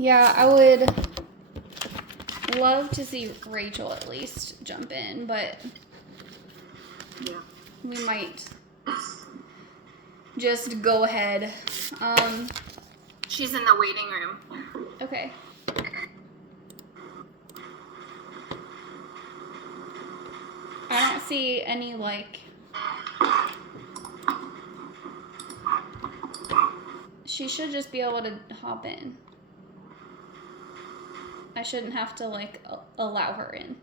Yeah, I would love to see Rachel at least jump in, but Yeah. we might just go ahead. She's in the waiting room. Okay. I don't see any, like... She should just be able to hop in. I shouldn't have to, like, allow her in.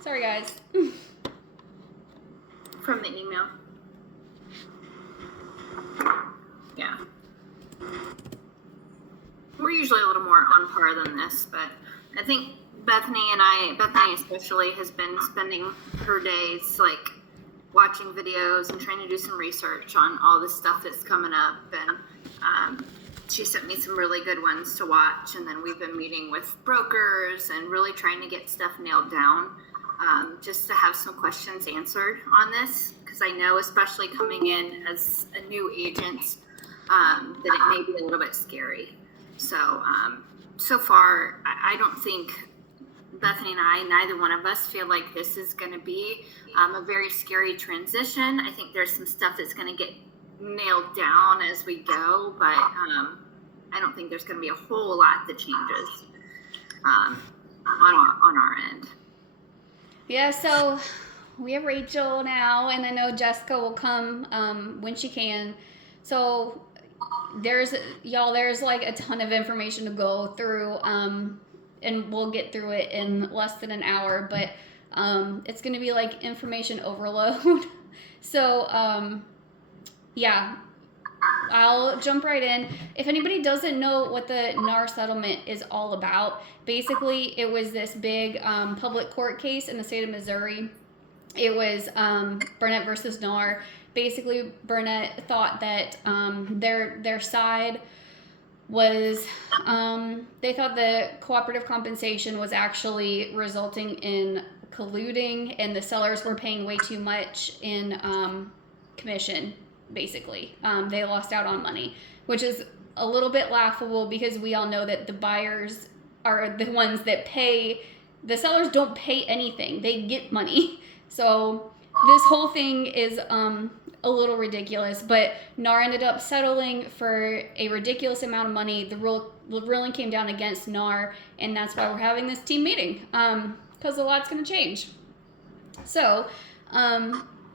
Sorry, guys. From the email. Yeah. We're usually a little more on par than this, but I think Bethany especially, has been spending her days like watching videos and trying to do some research on all the stuff that's coming up. And she sent me some really good ones to watch. And then we've been meeting with brokers and really trying to get stuff nailed down, just to have some questions answered on this. Because I know, especially coming in as a new agent, that it may be a little bit scary. So, so far, I don't think Bethany and I, neither one of us, feel like this is going to be a very scary transition. I think there's some stuff that's going to get nailed down as we go, but I don't think there's going to be a whole lot that changes on our end. Yeah, so we have Rachel now, and I know Jessica will come when she can. So there's like a ton of information to go through, and we'll get through it in less than an hour, but it's going to be like information overload. So yeah, I'll jump right in. If anybody doesn't know what the NAR settlement is all about, basically it was this big public court case in the state of Missouri. It was Burnett versus NAR. Basically, Burnett thought that their side was, they thought the cooperative compensation was actually resulting in colluding, and the sellers were paying way too much in commission, basically. They lost out on money, which is a little bit laughable because we all know that the buyers are the ones that pay. The sellers don't pay anything. They get money. So this whole thing is a little ridiculous, but NAR ended up settling for a ridiculous amount of money. The ruling came down against NAR, and that's why we're having this team meeting, because a lot's going to change. So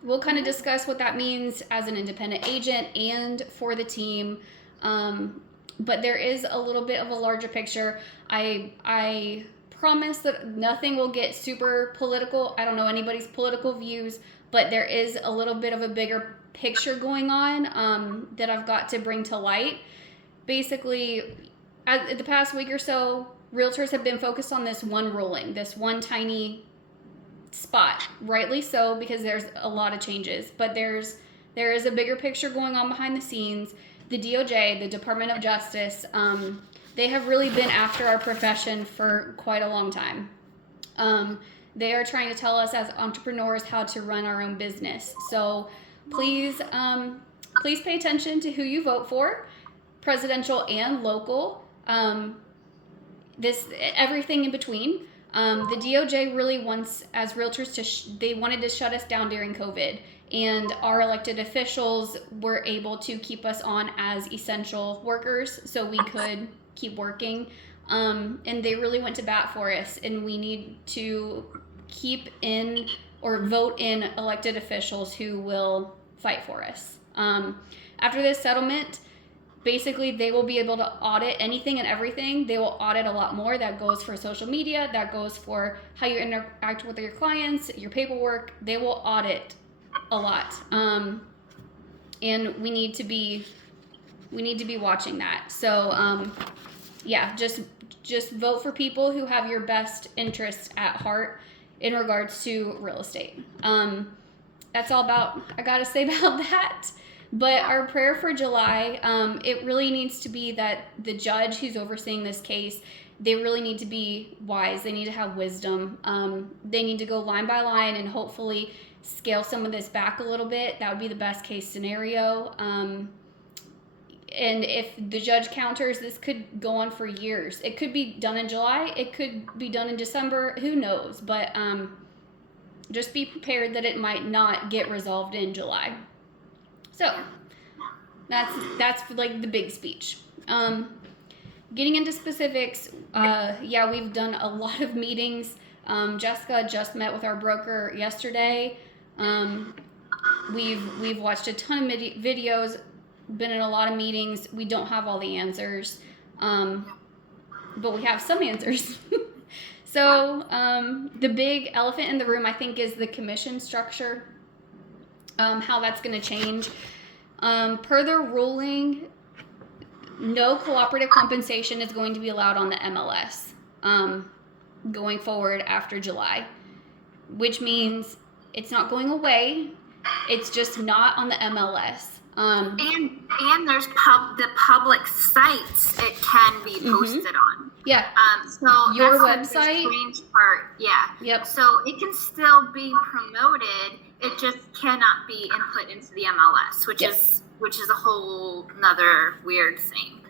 we'll kind of discuss what that means as an independent agent and for the team. But there is a little bit of a larger picture. I promise that nothing will get super political. I don't know anybody's political views, but there is a little bit of a bigger picture going on that I've got to bring to light. Basically, the past week or so, realtors have been focused on this one ruling, this one tiny spot, rightly so, because there's a lot of changes, but there is a bigger picture going on behind the scenes. The DOJ, the Department of Justice, they have really been after our profession for quite a long time. They are trying to tell us as entrepreneurs how to run our own business. So please pay attention to who you vote for, presidential and local, everything in between. The DOJ really wants, as realtors, they wanted to shut us down during COVID, and our elected officials were able to keep us on as essential workers so we could keep working. And they really went to bat for us, and we need to keep in or vote in elected officials who will fight for us. After this settlement, basically they will be able to audit anything and everything. They will audit a lot more. That goes for social media, that goes for how you interact with your clients, your paperwork. They will audit a lot. And we need to be watching that. So yeah, just vote for people who have your best interests at heart in regards to real estate. That's all I gotta say about that. But our prayer for July, it really needs to be that the judge who's overseeing this case they really need to be wise. They need to have wisdom. They need to go line by line and hopefully scale some of this back a little bit. That would be the best case scenario. And if the judge counters, this could go on for years. It could be done in July. It could be done in December. Who knows? But just be prepared that it might not get resolved in July. So that's like the big speech. Getting into specifics, we've done a lot of meetings. Jessica just met with our broker yesterday. We've watched a ton of videos, been in a lot of meetings. We don't have all the answers, but we have some answers. So the big elephant in the room, I think, is the commission structure, how that's going to change. Per the ruling, no cooperative compensation is going to be allowed on the MLS going forward after July, which means it's not going away. It's just not on the MLS. And there's the public sites it can be posted on. Yeah. So your that's website. The strange part. Yeah. Yep. So it can still be promoted. It just cannot be input into the MLS, which is a whole nother weird thing.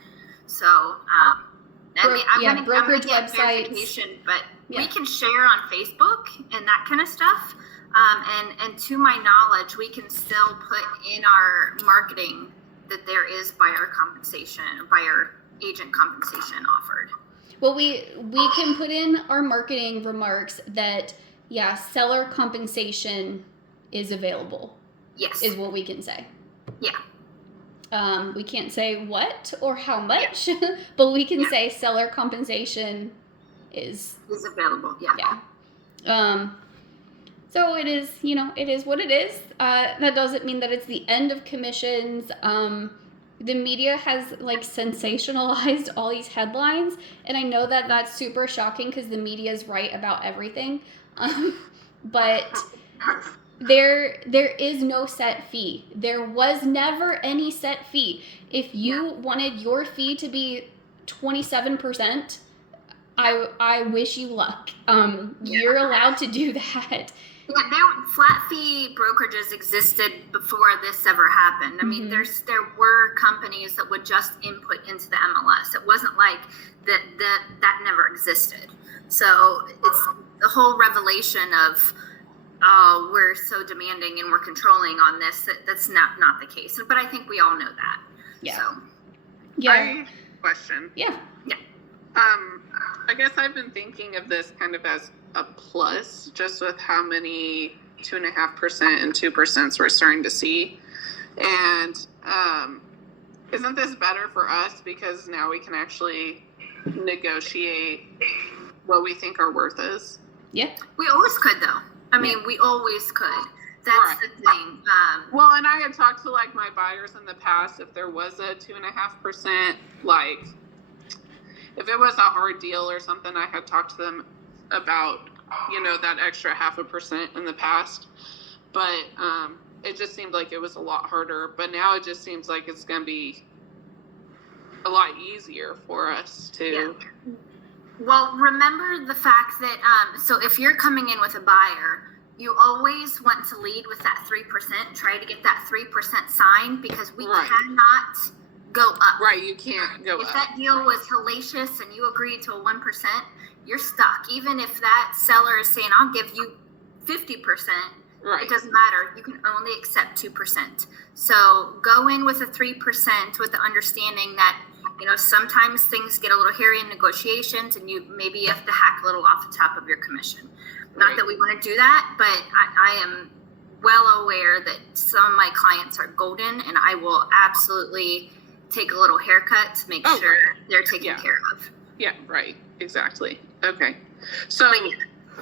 So I'm gonna get verification, but we can share on Facebook and that kind of stuff. And to my knowledge, we can still put in our marketing that there is buyer agent compensation offered. Well, we can put in our marketing remarks that seller compensation is available. Yes, is what we can say. Yeah. We can't say what or how much, but we can say seller compensation is available. Yeah. Yeah. So it is, it is what it is. That doesn't mean that it's the end of commissions. The media has sensationalized all these headlines, and I know that that's super shocking because the media is right about everything. But there is no set fee. There was never any set fee. If you wanted your fee to be 27%, I wish you luck. You're allowed to do that. Yeah, flat fee brokerages existed before this ever happened. I mean, there were companies that would just input into the MLS. It wasn't like that never existed. So it's the whole revelation of, we're so demanding and we're controlling on this. That's not the case. But I think we all know that. Yeah. So. Yeah. I have a question. Yeah. Yeah. I guess I've been thinking of this kind of as a plus, just with how many 2.5% and 2% we're starting to see. And isn't this better for us because now we can actually negotiate what we think our worth is? Yeah. We always could, though. I mean, we always could. That's the thing. Well, and I had talked to my buyers in the past, if there was a 2.5%, if it was a hard deal or something, I had talked to them about, that extra 0.5% in the past. But it just seemed like it was a lot harder. But now it just seems like it's going to be a lot easier for us to. Yeah. Well, remember the fact that, so if you're coming in with a buyer, you always want to lead with that 3%, try to get that 3% signed because we cannot go up. Right, you can't go up. If up. that deal was hellacious and you agreed to a 1%, you're stuck. Even if that seller is saying, I'll give you 50%, it doesn't matter. You can only accept 2%. So go in with a 3% with the understanding that, sometimes things get a little hairy in negotiations and you have to hack a little off the top of your commission. Not that we want to do that, but I am well aware that some of my clients are golden and I will absolutely take a little haircut to make sure they're taken care of. Yeah, right. Exactly. Okay. So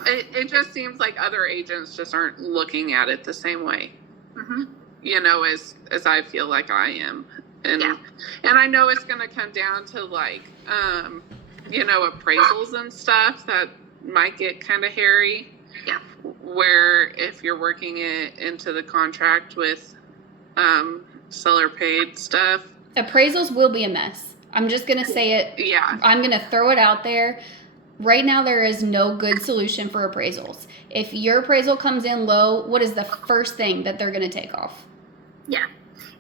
it just seems like other agents just aren't looking at it the same way, as I feel like I am. And I know it's going to come down to appraisals and stuff that might get kind of hairy. Yeah. Where if you're working it into the contract with seller paid stuff. Appraisals will be a mess. I'm just going to say it. Yeah. I'm going to throw it out there. Right now, there is no good solution for appraisals. If your appraisal comes in low, what is the first thing that they're going to take off? Yeah.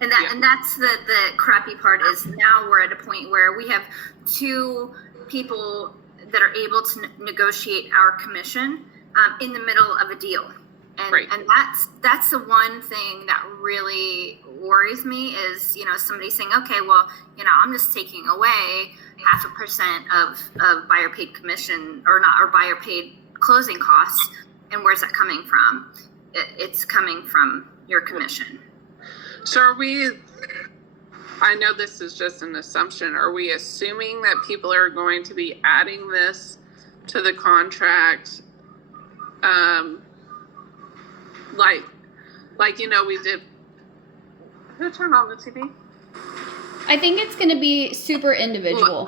And that's the crappy part is now we're at a point where we have two people that are able to negotiate our commission in the middle of a deal. And, Right. and that's the one thing that really worries me is, somebody saying, okay, well, I'm just taking away 0.5% of buyer paid commission or buyer paid closing costs. And where's that coming from? It's coming from your commission. So I know this is just an assumption. Are we assuming that people are going to be adding this to the contract? We did. Who turned on the TV? I think it's going to be super individual.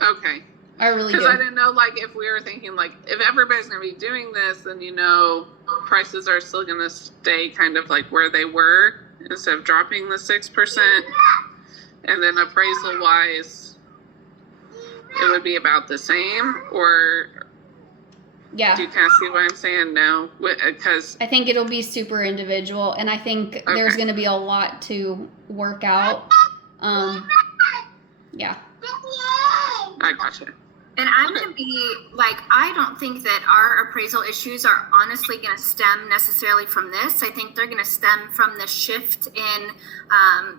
Okay. I really Because do. I didn't know, if we were thinking, if everybody's going to be doing this, then, prices are still going to stay kind of where they were instead of dropping the 6%. And then appraisal-wise, it would be about the same? Or Yeah. do you kind of see what I'm saying? No. Because I think it'll be super individual, and I think there's going to be a lot to work out. Yeah. I gotcha. And I'm going to be I don't think that our appraisal issues are honestly going to stem necessarily from this. I think they're going to stem from the shift in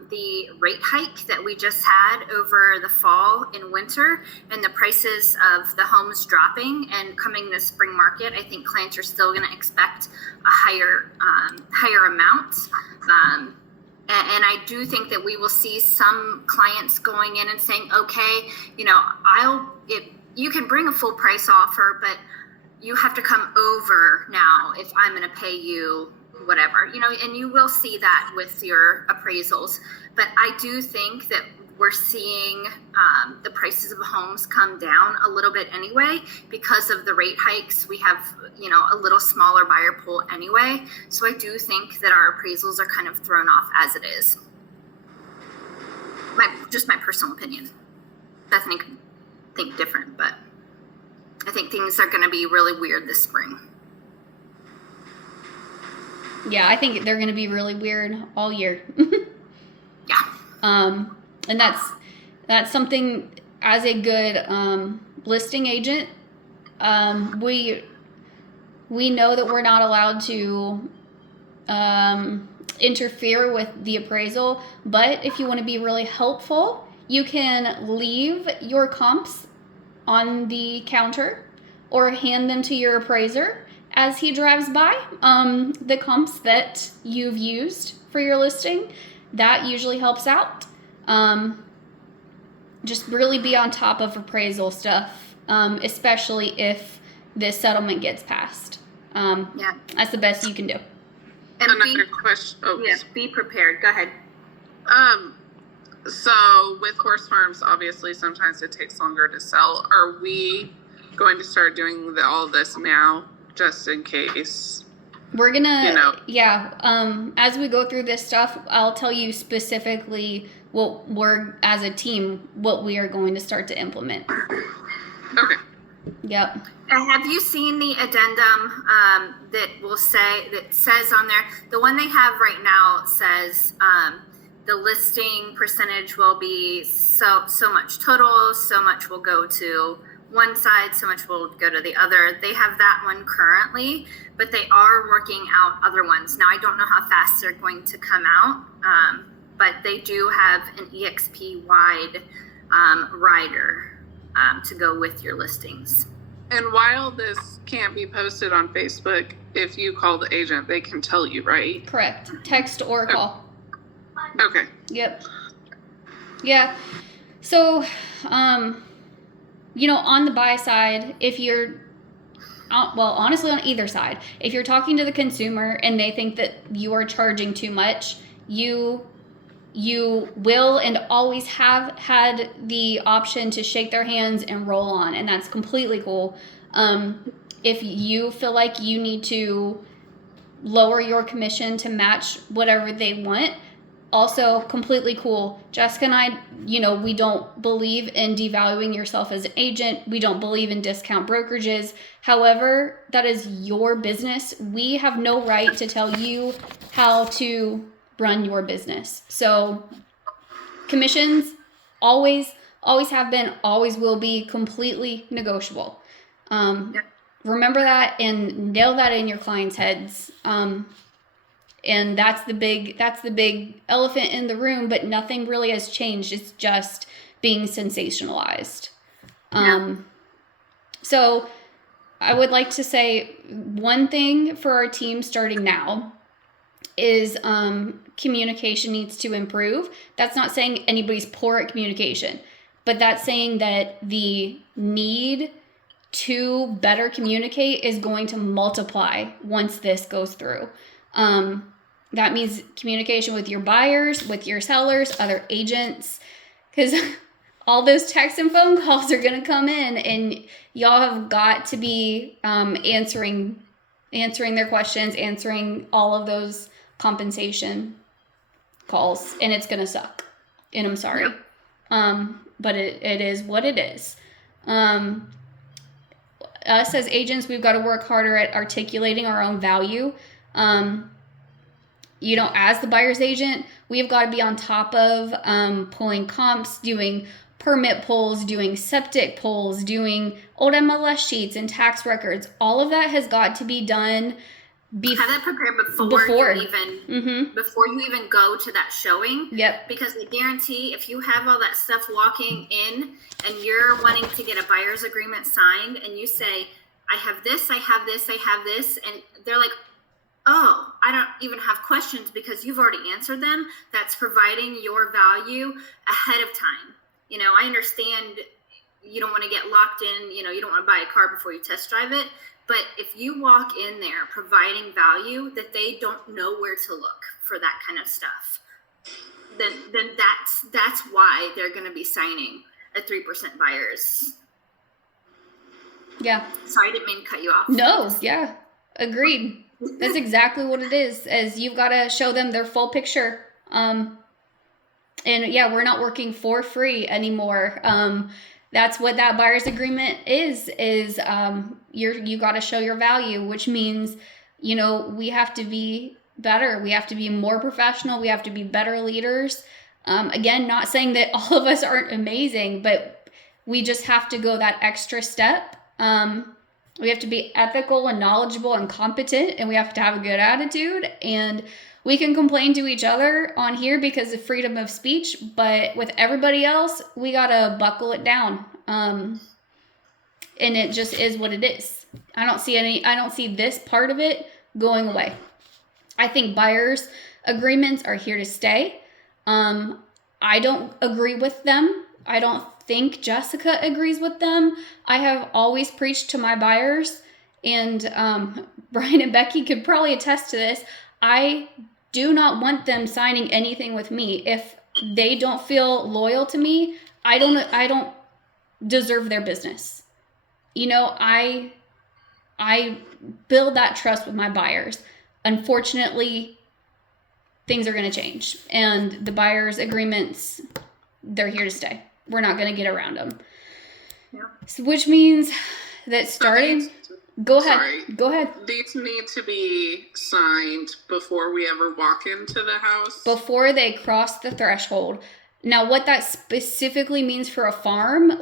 the rate hike that we just had over the fall and winter and the prices of the homes dropping and coming this spring market. I think clients are still going to expect a higher amount. And I do think that we will see some clients going in and saying, okay, you can bring a full price offer, but you have to come over now if I'm going to pay you whatever, and you will see that with your appraisals. But I do think that we're seeing the prices of homes come down a little bit anyway because of the rate hikes. We have, a little smaller buyer pool anyway. So I do think that our appraisals are kind of thrown off as it is. Just my personal opinion. Bethany could think different, but I think things are going to be really weird this spring. Yeah, I think they're going to be really weird all year. Yeah. And that's something as a good listing agent, we know that we're not allowed to interfere with the appraisal, but if you want to be really helpful, you can leave your comps on the counter or hand them to your appraiser as he drives by, the comps that you've used for your listing. That usually helps out. Just really be on top of appraisal stuff, especially if this settlement gets passed. Yeah. That's the best you can do. And Another question. Oh, yes, be prepared. Go ahead. So with horse farms, obviously sometimes it takes longer to sell. Are we going to start doing all this now, just in case? We're gonna, as we go through this stuff, I'll tell you specifically what as a team, what we are going to start to implement. Okay. Yep. Have you seen the addendum that says on there? The one they have right now says the listing percentage will be so much total, so much will go to one side, so much will go to the other. They have that one currently, but they are working out other ones. Now, I don't know how fast they're going to come out, but they do have an EXP-wide rider to go with your listings. And while this can't be posted on Facebook, if you call the agent, they can tell you, right? Correct. Text or call. Okay. Yep. Yeah. So, on the buy side, if you're, honestly on either side, if you're talking to the consumer and they think that you are charging too much, you will and always have had the option to shake their hands and roll on, and that's completely cool. If you feel like you need to lower your commission to match whatever they want, also completely cool. Jessica and I, we don't believe in devaluing yourself as an agent. We don't believe in discount brokerages. However, that is your business. We have no right to tell you how to run your business. So commissions always have been, always will be completely negotiable. Remember that and nail that in your clients' heads. And that's the big elephant in the room, but nothing really has changed. It's just being sensationalized. So I would like to say one thing for our team starting now is communication needs to improve. That's not saying anybody's poor at communication, but that's saying that the need to better communicate is going to multiply once this goes through. That means communication with your buyers, with your sellers, other agents, because all those texts and phone calls are going to come in, and y'all have got to be answering their questions, answering all of those compensation calls, and it's going to suck. And I'm sorry. But it is what it is. Us as agents, we've got to work harder at articulating our own value. As the buyer's agent, we've got to be on top of pulling comps, doing permit pulls, doing septic pulls, doing old MLS sheets and tax records. All of that has got to be done have that prepared before you even go to that showing. Yep. Because I guarantee if you have all that stuff walking in and you're wanting to get a buyer's agreement signed and you say, I have this, and they're like, oh, I don't even have questions because you've already answered them. That's providing your value ahead of time. I understand you don't want to get locked in, you don't want to buy a car before you test drive it. But if you walk in there providing value that they don't know where to look for that kind of stuff, then that's why they're going to be signing a 3% buyers. Yeah. Sorry, I didn't mean to cut you off. No, yeah, agreed. That's exactly what it is. As you've got to show them their full picture. And yeah, we're not working for free anymore. That's what that buyer's agreement is you got to show your value, which means, we have to be better. We have to be more professional. We have to be better leaders. Again, not saying that all of us aren't amazing, but we just have to go that extra step. We have to be ethical and knowledgeable and competent, and we have to have a good attitude. And we can complain to each other on here because of freedom of speech, but with everybody else, we got to buckle it down. And it just is what it is. I don't see this part of it going away. I think buyers agreements are here to stay. I don't agree with them. I don't think Jessica agrees with them. I have always preached to my buyers, and Brian and Becky could probably attest to this. I do not want them signing anything with me. If they don't feel loyal to me, I don't deserve their business. I build that trust with my buyers. Unfortunately, things are going to change, and the buyers agreements, they're here to stay. We're not going to get around them. Yeah. So, which means that starting... Go ahead. These need to be signed before we ever walk into the house. Before they cross the threshold. Now, what that specifically means for a farm,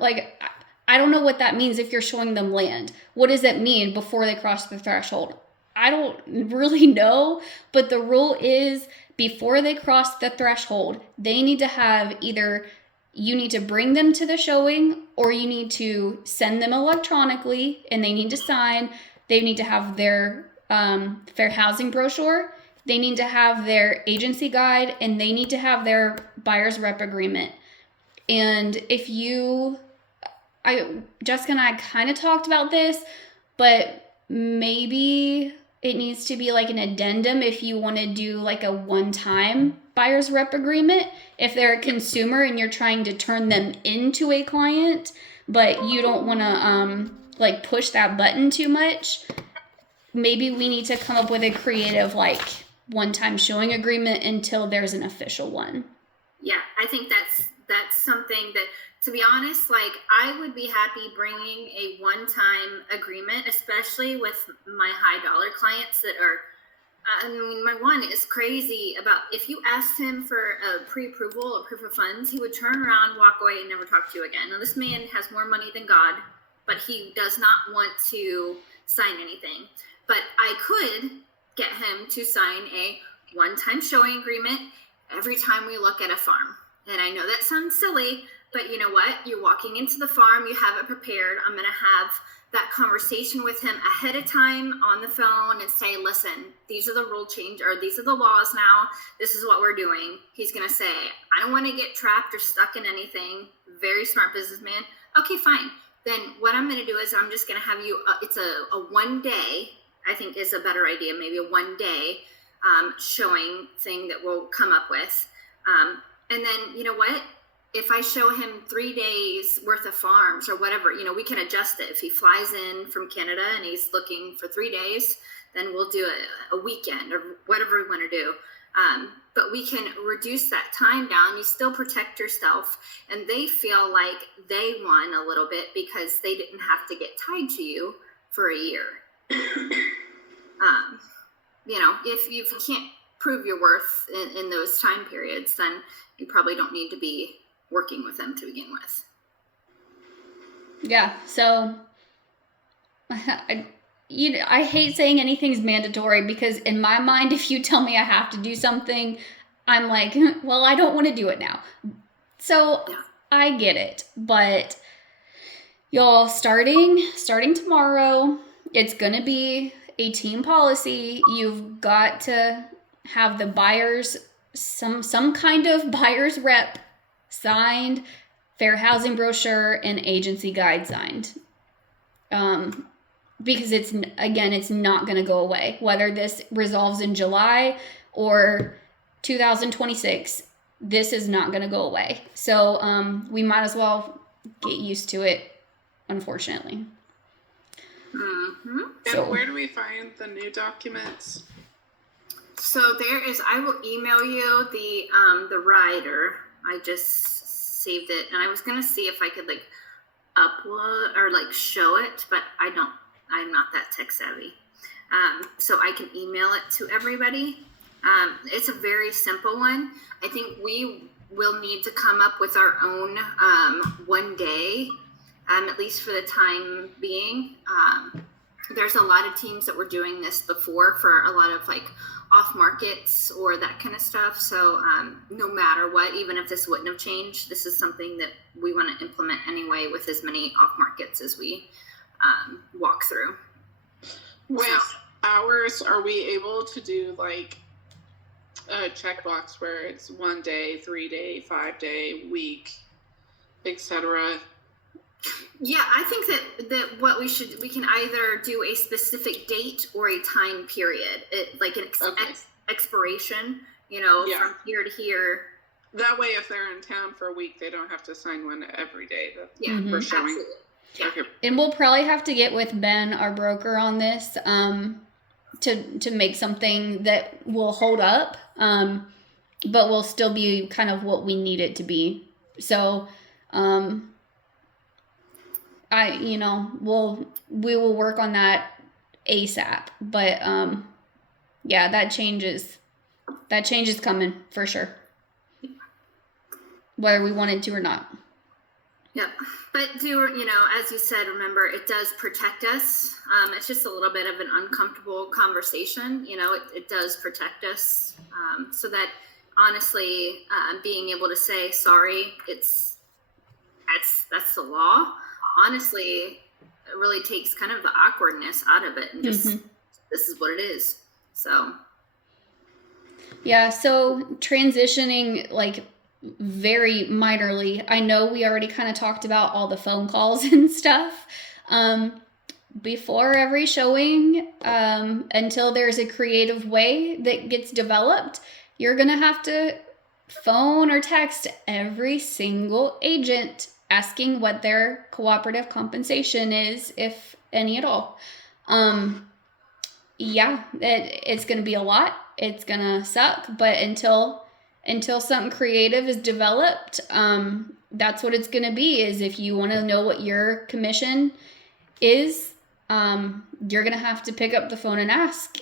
I don't know what that means if you're showing them land. What does it mean before they cross the threshold? I don't really know, but the rule is before they cross the threshold, they need to have either you need to bring them to the showing or you need to send them electronically and they need to sign. They need to have their fair housing brochure. They need to have their agency guide and they need to have their buyer's rep agreement. And Jessica and I kind of talked about this, but maybe it needs to be like an addendum if you want to do like a one-time buyer's rep agreement. If they're a consumer and you're trying to turn them into a client, but you don't want to push that button too much, maybe we need to come up with a creative one-time showing agreement until there's an official one. Yeah, I think that's something that, to be honest, like I would be happy bringing a one-time agreement, especially with my high dollar clients that are. I mean, my one is crazy about if you asked him for a pre-approval or proof of funds, he would turn around, walk away, and never talk to you again. Now, this man has more money than God, but he does not want to sign anything. But I could get him to sign a one-time showing agreement every time we look at a farm. And I know that sounds silly, but you know what? You're walking into the farm, you have it prepared. I'm going to have that conversation with him ahead of time on the phone and say, listen, these are the rule change, or these are the laws now. This is what we're doing. He's going to say, I don't want to get trapped or stuck in anything. Very smart businessman. Okay, fine. Then what I'm going to do is I'm just going to have you, it's a 1 day, I think is a better idea. Maybe a 1 day showing thing that we'll come up with. And then, you know what? If I show him 3 days worth of farms or whatever, you know, we can adjust it. If he flies in from Canada and he's looking for 3 days, then we'll do a weekend or whatever we want to do. But we can reduce that time down. You still protect yourself, and they feel like they won a little bit because they didn't have to get tied to you for a year. You know, if you can't prove your worth in those time periods, then you probably don't need to be working with them to begin with. Yeah, so I hate saying anything's mandatory because in my mind, if you tell me I have to do something, I'm like, well, I don't want to do it now. So yeah. I get it, but y'all, starting tomorrow, it's gonna be a team policy. You've got to have the buyers, some kind of buyer's rep signed, fair housing brochure, and agency guide signed. Because it's not going to go away. Whether this resolves in July or 2026, this is not going to go away. So we might as well get used to it, unfortunately. Mm-hmm. So, and where do we find the new documents? So there is, I will email you the rider. I just saved it, and I was gonna see if I could like upload or like show it, but I'm not that tech savvy. So I can email it to everybody. It's a very simple one. I think we will need to come up with our own 1 day, at least for the time being. There's a lot of teams that were doing this before for a lot of like off markets or that kind of stuff. So no matter what, even if this wouldn't have changed, this is something that we want to implement anyway with as many off markets as we walk through. With hours, are we able to do like a checkbox where it's 1 day, 3 day, 5 day, week, etc.? Yeah, I think that what we can either do a specific date or a time period, like an expiration, you know, from here to here. That way, if they're in town for a week, they don't have to sign one every day. For showing. Absolutely. Yeah. Okay. And we'll probably have to get with Ben, our broker, on this to make something that will hold up, but will still be kind of what we need it to be. So, we will work on that ASAP, but that change is coming for sure, whether we wanted to or not. Yep. But as you said, remember, it does protect us. It's just a little bit of an uncomfortable conversation. It does protect us, so that honestly, being able to say sorry, that's the law. Honestly, it really takes kind of the awkwardness out of it and just this is what it is. So transitioning like very minorly, I know we already kind of talked about all the phone calls and stuff before every showing, until there's a creative way that gets developed. You're gonna have to phone or text every single agent asking what their cooperative compensation is, if any at all. yeah, it's going to be a lot. It's going to suck, but until something creative is developed, that's what it's going to be. Is if you want to know what your commission is, you're going to have to pick up the phone and ask.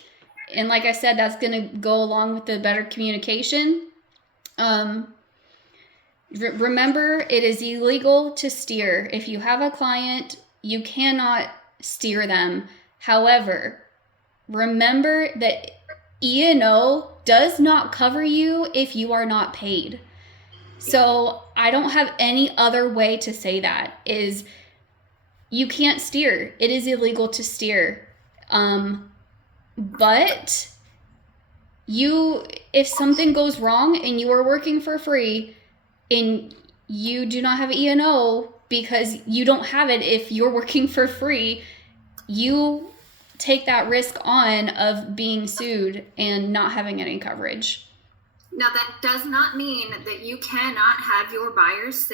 And like I said, that's going to go along with the better communication. Remember, it is illegal to steer. If you have a client, you cannot steer them. However, remember that E&O does not cover you if you are not paid. So I don't have any other way to say that, is you can't steer. It is illegal to steer. But if something goes wrong and you are working for free and you do not have E&O because you don't have it, if you're working for free, you take that risk on of being sued and not having any coverage. Now, that does not mean that you cannot have your buyers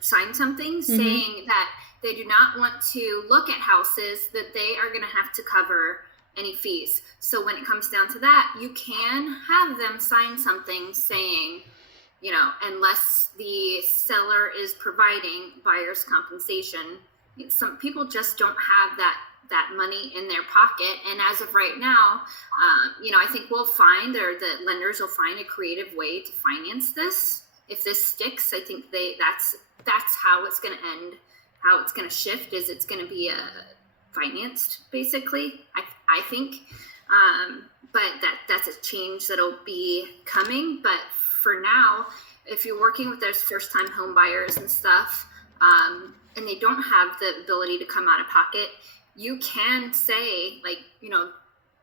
sign something saying that they do not want to look at houses that they are going to have to cover any fees. So when it comes down to that, you can have them sign something saying, unless the seller is providing buyer's compensation, some people just don't have that money in their pocket. And as of right now, I think we'll find, or the lenders will find, a creative way to finance this. If this sticks, I think that's how it's going to end. How it's going to shift is it's going to be financed, basically. I think, but that's a change that'll be coming. But for now, if you're working with those first-time home buyers and stuff, and they don't have the ability to come out of pocket, you can say,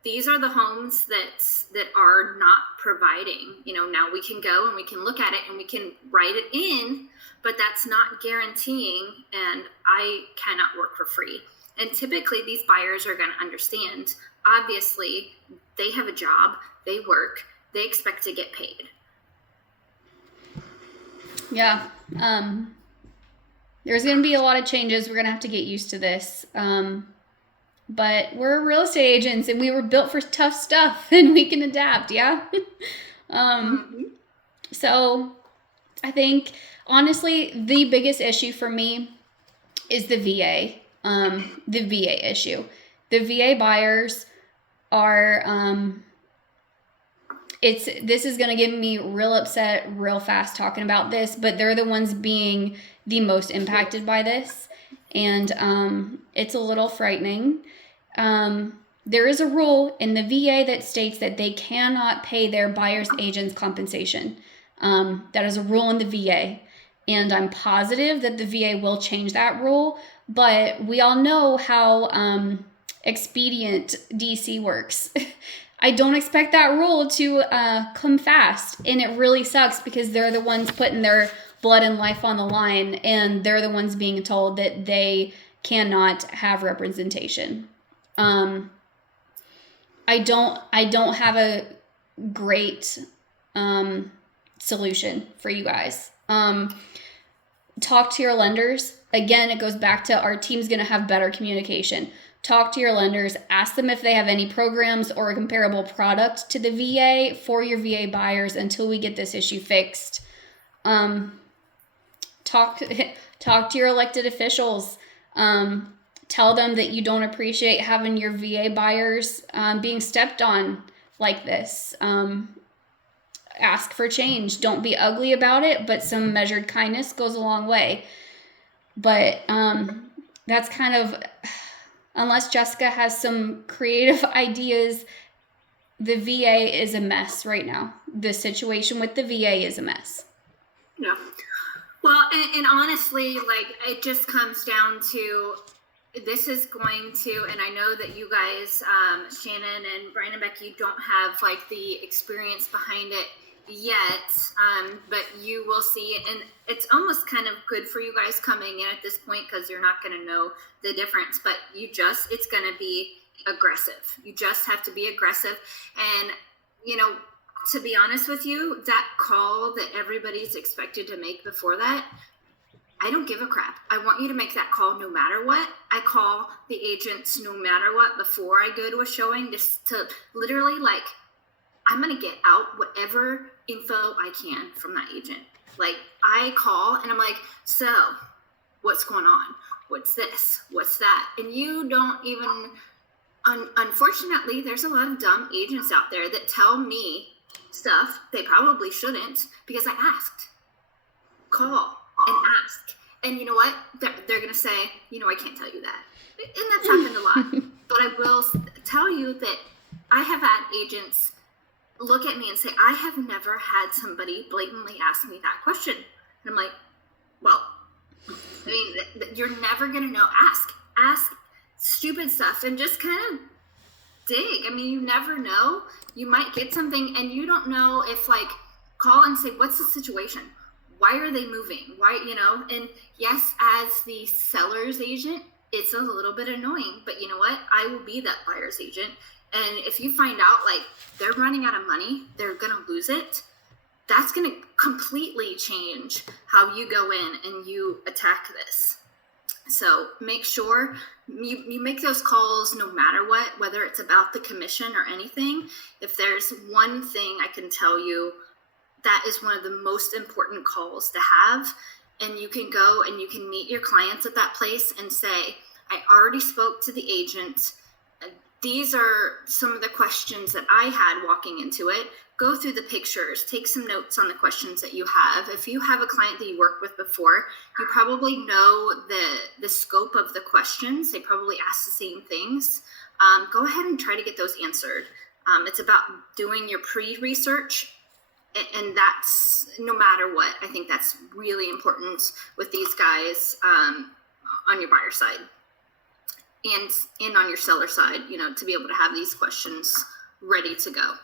these are the homes that are not providing. Now we can go and we can look at it and we can write it in, but that's not guaranteeing, and I cannot work for free. And typically these buyers are going to understand. Obviously, they have a job, they work, they expect to get paid. Yeah. There's going to be a lot of changes. We're going to have to get used to this. But we're real estate agents and we were built for tough stuff and we can adapt. Yeah. So I think honestly, the biggest issue for me is the VA issue. The VA buyers are, this is going to get me real upset real fast talking about this, but they're the ones being the most impacted by this. And it's a little frightening. There is a rule in the VA that states that they cannot pay their buyer's agents compensation. That is a rule in the VA. And I'm positive that the VA will change that rule. But we all know how expedient DC works. I don't expect that rule to come fast. And it really sucks because they're the ones putting their blood and life on the line. And they're the ones being told that they cannot have representation. I don't have a great solution for you guys. Talk to your lenders. Again, it goes back to our team's going to have better communication. Talk to your lenders. Ask them if they have any programs or a comparable product to the VA for your VA buyers until we get this issue fixed. Talk to your elected officials. Tell them that you don't appreciate having your VA buyers being stepped on like this. Ask for change. Don't be ugly about it, but some measured kindness goes a long way. But that's kind of, unless Jessica has some creative ideas, the VA is a mess right now. The situation with the VA is a mess. Yeah. Well, and honestly, it just comes down to, this is going to, and I know that you guys, Shannon and Brian and Becky, don't have the experience behind it yet, but you will see, and it's almost kind of good for you guys coming in at this point because you're not going to know the difference, but it's going to be aggressive. You just have to be aggressive. And, to be honest with you, that call that everybody's expected to make before that, I don't give a crap. I want you to make that call no matter what. I call the agents no matter what before I go to a showing, just to literally, like, I'm going to get out whatever info I can from that agent. Like, I call and I'm like, so what's going on? What's this? What's that? And you don't even, unfortunately, there's a lot of dumb agents out there that tell me stuff they probably shouldn't because I asked. Call and ask. And you know what? They're going to say, I can't tell you that. And that's happened a lot. But I will tell you that I have had agents look at me and say, I have never had somebody blatantly ask me that question. And I'm like, well, I mean, you're never going to know. Ask stupid stuff and just kind of dig. I mean, you never know. You might get something and you don't know if, like, call and say, what's the situation? Why are they moving? Why, and yes, as the seller's agent, it's a little bit annoying, but you know what? I will be that buyer's agent. And if you find out, like, they're running out of money, they're going to lose it, that's going to completely change how you go in and you attack this. So make sure you make those calls no matter what, whether it's about the commission or anything. If there's one thing I can tell you, that is one of the most important calls to have. And you can go and you can meet your clients at that place and say, I already spoke to the agent. These are some of the questions that I had walking into it. Go through the pictures, take some notes on the questions that you have. If you have a client that you worked with before, you probably know the scope of the questions. They probably ask the same things. Go ahead and try to get those answered. It's about doing your pre-research, and that's no matter what. I think that's really important with these guys on your buyer side. And on your seller side, to be able to have these questions ready to go.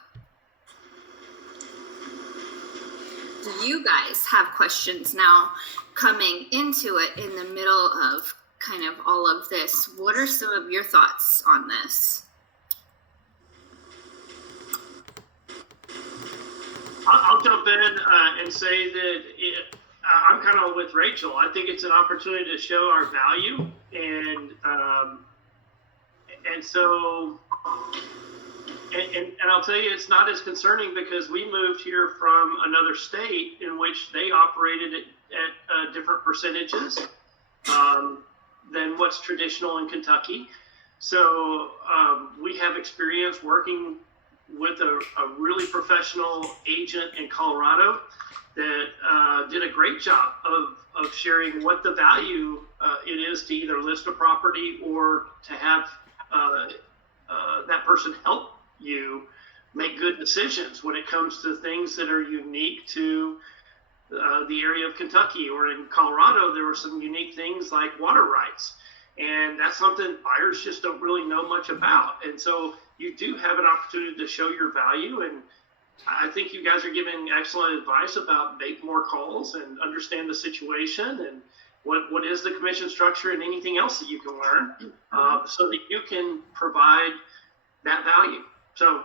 Do you guys have questions now coming into it in the middle of kind of all of this? What are some of your thoughts on this? I'll jump in and say that I'm kind of with Rachel. I think it's an opportunity to show our value, and so I'll tell you, it's not as concerning because we moved here from another state in which they operated at different percentages than what's traditional in Kentucky. So we have experience working with a really professional agent in Colorado that did a great job of sharing what the value it is to either list a property or to have that person help you make good decisions when it comes to things that are unique to the area of Kentucky. Or in Colorado, there were some unique things like water rights, and that's something buyers just don't really know much about. And so you do have an opportunity to show your value, and I think you guys are giving excellent advice about make more calls and understand the situation and what is the commission structure and anything else that you can learn so that you can provide that value. So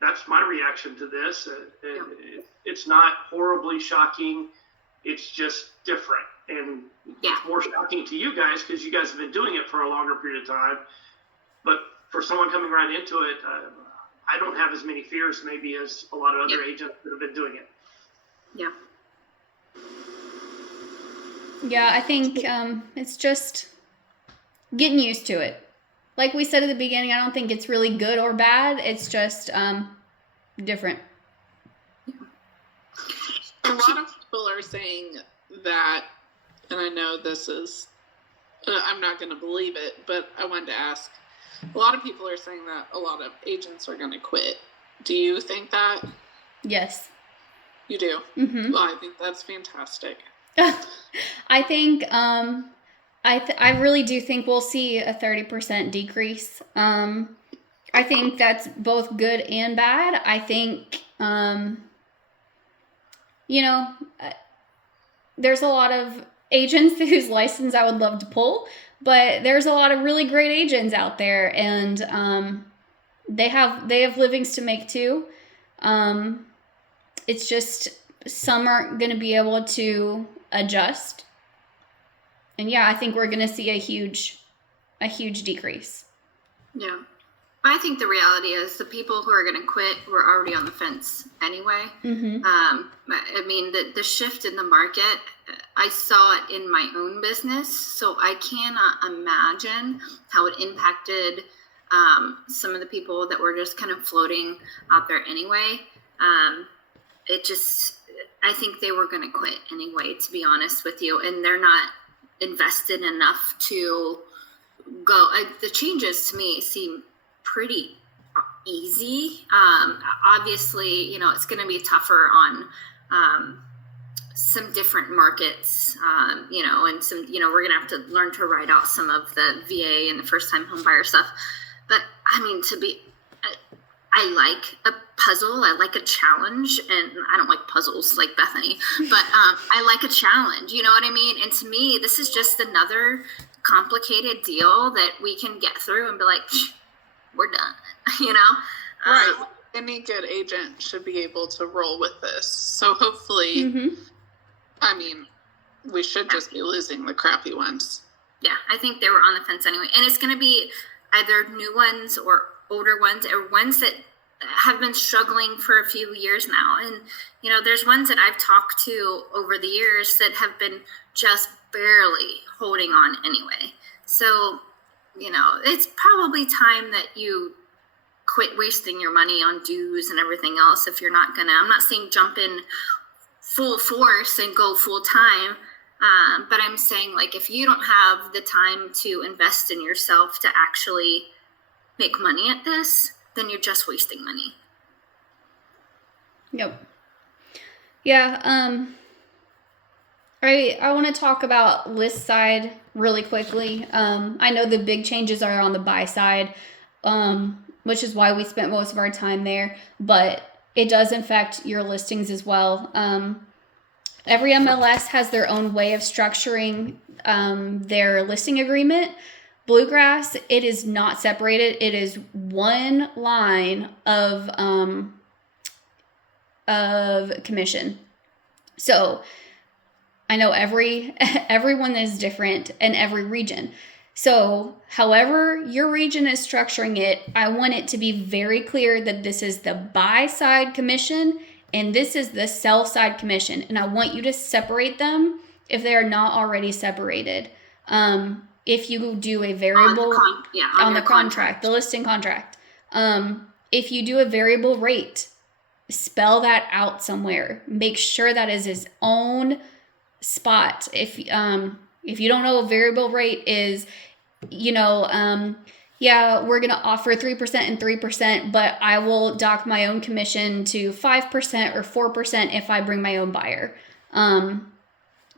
that's my reaction to this. It's not horribly shocking. It's just different. And it's more shocking to you guys because you guys have been doing it for a longer period of time. But for someone coming right into it, I don't have as many fears maybe as a lot of other agents that have been doing it. Yeah. Yeah, I think it's just getting used to it. Like we said at the beginning, I don't think it's really good or bad. It's just different. A lot of people are saying that, and I know this is, I'm not going to believe it, but I wanted to ask. A lot of people are saying that a lot of agents are going to quit. Do you think that? Yes. You do? Mm-hmm. Well, I think that's fantastic. I think I really do think we'll see a 30% decrease. I think that's both good and bad. I think there's a lot of agents whose license I would love to pull, but there's a lot of really great agents out there, and they have livings to make too. It's just some aren't going to be able to adjust yeah, I think we're going to see a huge decrease. Yeah. I think the reality is the people who are going to quit were already on the fence anyway. Mm-hmm. I mean, the shift in the market, I saw it in my own business, so I cannot imagine how it impacted some of the people that were just kind of floating out there anyway. I think they were going to quit anyway, to be honest with you, and they're not invested enough to go. The changes to me seem pretty easy. Obviously, it's going to be tougher on some different markets, and some, we're going to have to learn to write out some of the VA and the first time home buyer stuff. But I mean, I like a puzzle. I like a challenge, and I don't like puzzles like Bethany, but I like a challenge, you know what I mean? And to me, this is just another complicated deal that we can get through and be like, we're done, Right. Any good agent should be able to roll with this. So hopefully, Mm-hmm. I mean, we should just be losing the crappy ones. Yeah, I think they were on the fence anyway. And it's going to be either new ones or older ones, or ones that have been struggling for a few years now. And, there's ones that I've talked to over the years that have been just barely holding on anyway. So, it's probably time that you quit wasting your money on dues and everything else if you're not gonna. I'm not saying jump in full force and go full time, but I'm saying, like, if you don't have the time to invest in yourself to actually make money at this, then you're just wasting money. Yep. Yeah. I want to talk about list side really quickly. I know the big changes are on the buy side, which is why we spent most of our time there, but it does affect your listings as well. Every MLS has their own way of structuring their listing agreement. Bluegrass, it is not separated. It is one line of commission. So I know everyone is different in every region. So however your region is structuring it, I want it to be very clear that this is the buy side commission and this is the sell side commission. And I want you to separate them if they are not already separated. If you do a variable on the contract, the listing contract, if you do a variable rate, spell that out somewhere. Make sure that is its own spot. If you don't know what variable rate is, yeah, we're going to offer 3% and 3%, but I will dock my own commission to 5% or 4% if I bring my own buyer.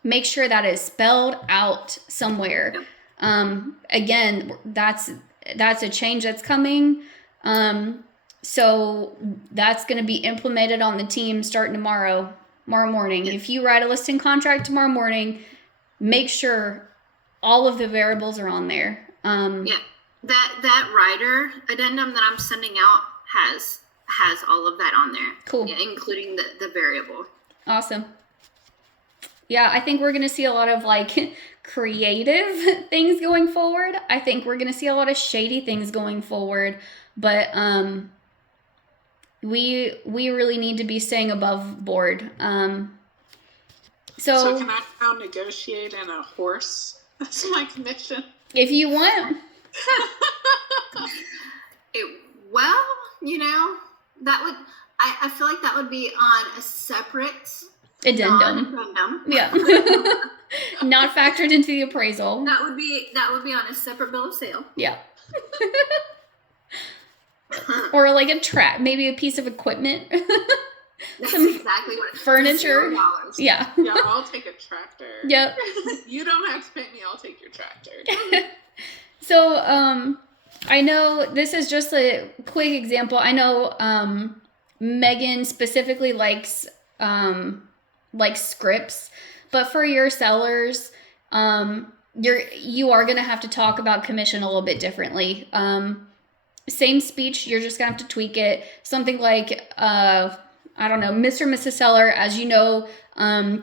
Make sure that is spelled out somewhere. Again, that's a change that's coming. So that's going to be implemented on the team starting tomorrow morning. If you write a listing contract tomorrow morning, make sure all of the variables are on there. That rider addendum that I'm sending out has all of that on there. Cool. Yeah, including the variable. Awesome. Yeah, I think we're going to see a lot of creative things going forward. I think we're going to see a lot of shady things going forward, but we really need to be staying above board. So can I now negotiate in a horse? That's my commission. If you want. That would, I feel like that would be on a separate addendum. Yeah. Not factored into the appraisal. That would be on a separate bill of sale. Yeah. Or a track, maybe a piece of equipment. That's exactly what furniture. Yeah. Yeah, I'll take a tractor. Yep. You don't have to pay me, I'll take your tractor. So, I know this is just a quick example. I know Megan specifically likes scripts, but for your sellers, you are going to have to talk about commission a little bit differently. Same speech, you're just going to have to tweak it. Something like, I I don't know, Mr. and Mrs. Seller, as you know,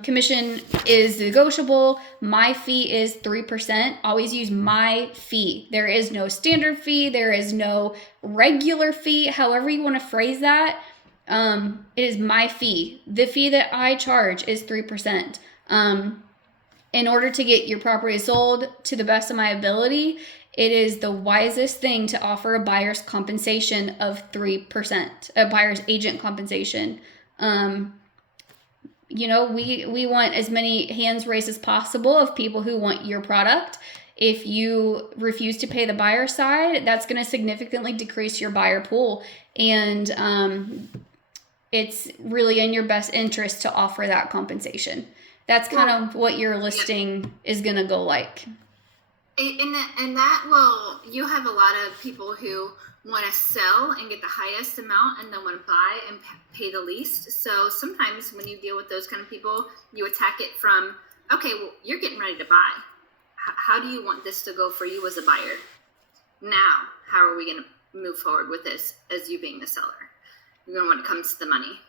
commission is negotiable. My fee is 3%. Always use my fee. There is no standard fee. There is no regular fee. However you want to phrase that, it is my fee. The fee that I charge is 3%. In order to get your property sold to the best of my ability, it is the wisest thing to offer a buyer's compensation of 3%, a buyer's agent compensation. You know, we want as many hands raised as possible of people who want your product. If you refuse to pay the buyer side, that's going to significantly decrease your buyer pool. And it's really in your best interest to offer that compensation. That's kind of what your listing is going to go like. And that will, you have a lot of people who want to sell and get the highest amount and then want to buy and pay the least. So sometimes when you deal with those kind of people, you attack it from, okay, well, you're getting ready to buy. How do you want this to go for you as a buyer? Now, how are we going to move forward with this as you being the seller? When it comes to the money.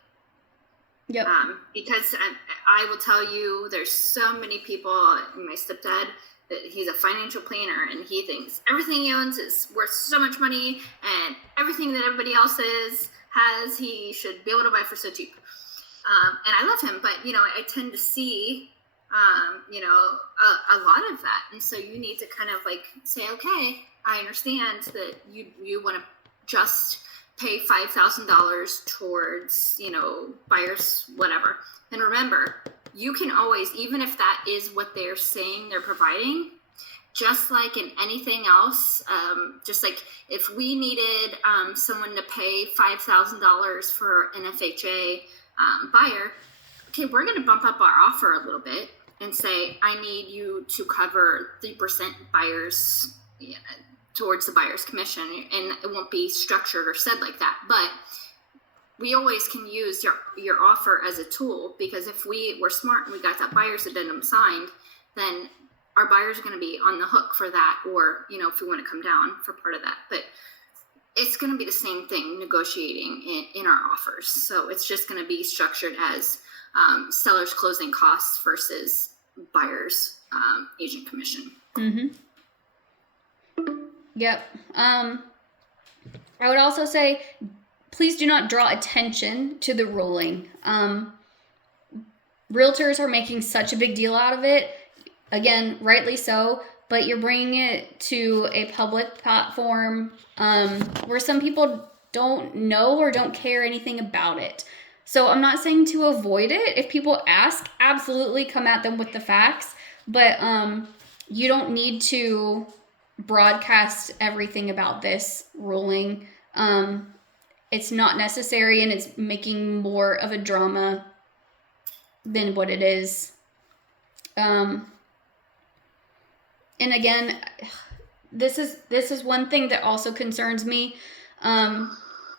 Yep. Because I will tell you, there's so many people, my stepdad, that he's a financial planner and he thinks everything he owns is worth so much money and everything that everybody else has, he should be able to buy for so cheap. And I love him, but, you know, I tend to see, you know, a lot of that. And so you need to kind of like say, okay, I understand that you want to just pay $5,000 towards, you know, buyers, whatever. And remember, you can always, even if that is what they're saying they're providing, just like in anything else, just like if we needed someone to pay $5,000 for an FHA buyer, okay, we're going to bump up our offer a little bit and say, I need you to cover 3% buyers, towards the buyer's commission, and it won't be structured or said like that, but we always can use your offer as a tool, because if we were smart and we got that buyer's addendum signed, then our buyers are going to be on the hook for that, or, you know, if we want to come down for part of that. But it's going to be the same thing negotiating in our offers. So it's just going to be structured as seller's closing costs versus buyer's agent commission. Mm-hmm. Yep. I would also say, please do not draw attention to the ruling. Realtors are making such a big deal out of it. Again, rightly so, but you're bringing it to a public platform where some people don't know or don't care anything about it. So I'm not saying to avoid it. If people ask, absolutely come at them with the facts, but you don't need to broadcast everything about this ruling. It's not necessary, and it's making more of a drama than what it is. And again, this is one thing that also concerns me.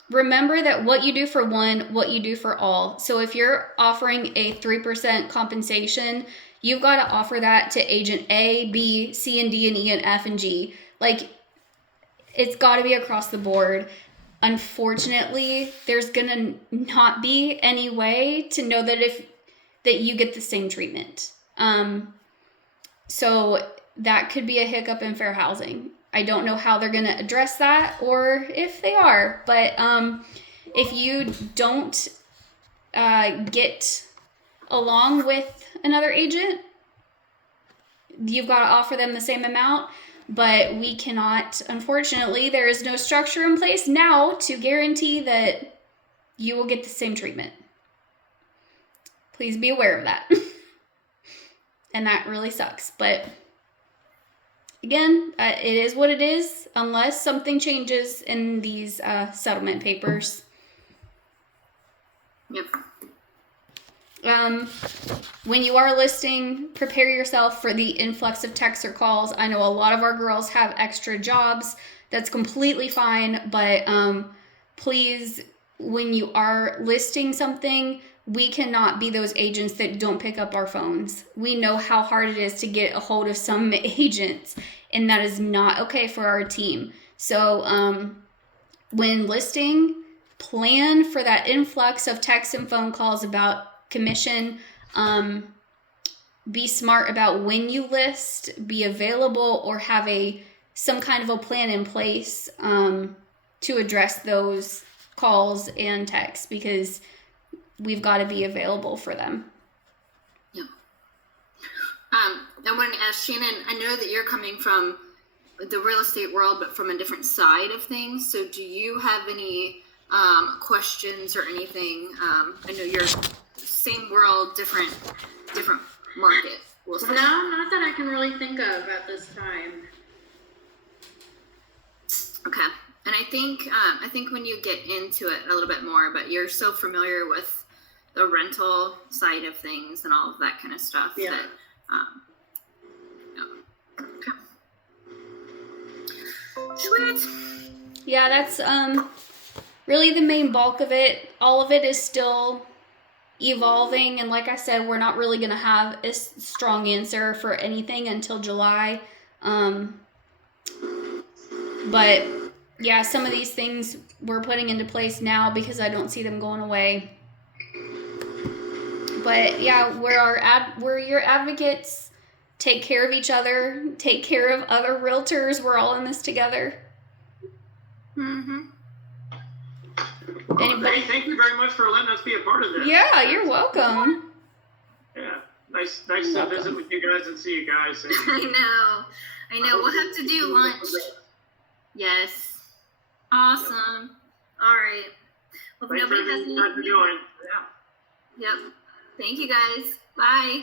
Remember that what you do for one, what you do for all. So if you're offering a 3% compensation, you've got to offer that to agent A, B, C, and D, and E, and F, and G. Like, it's got to be across the board. Unfortunately, there's going to not be any way to know that you get the same treatment. So that could be a hiccup in fair housing. I don't know how they're going to address that, or if they are. But if you don't get along with another agent, you've got to offer them the same amount. But we cannot, unfortunately, there is no structure in place now to guarantee that you will get the same treatment. Please be aware of that. And that really sucks. But again, it is what it is, unless something changes in these settlement papers. Yep. When you are listing, prepare yourself for the influx of texts or calls. I know a lot of our girls have extra jobs. That's completely fine. But please, when you are listing something, we cannot be those agents that don't pick up our phones. We know how hard it is to get a hold of some agents, and that is not okay for our team. So when listing, plan for that influx of texts and phone calls about commission. Be smart about when you list, be available, or have some kind of a plan in place to address those calls and texts, because we've got to be available for them. Yeah. I want to ask Shannon, I know that you're coming from the real estate world, but from a different side of things. So do you have any questions or anything? I know you're same world, different market. We'll say. No, not that I can really think of at this time. Okay. And I think when you get into it a little bit more, but you're so familiar with the rental side of things and all of that kind of stuff Yeah. that okay. Sweet. Yeah, that's really the main bulk of it. All of it is still evolving, and like I said, we're not really going to have a strong answer for anything until July. But yeah, some of these things we're putting into place now because I don't see them going away. But yeah, we're your advocates. Take care of each other. Take care of other realtors. We're all in this together. Mm-hmm. Anybody? Thank you very much for letting us be a part of this. Yeah, you're welcome. Yeah, nice to visit with you guys and see you guys. And I know. We'll have to do lunch. Yes. Awesome. All right. Well, if thanks for nobody has everything you guys are anything. doing. Yeah. Yep. Thank you guys. Bye.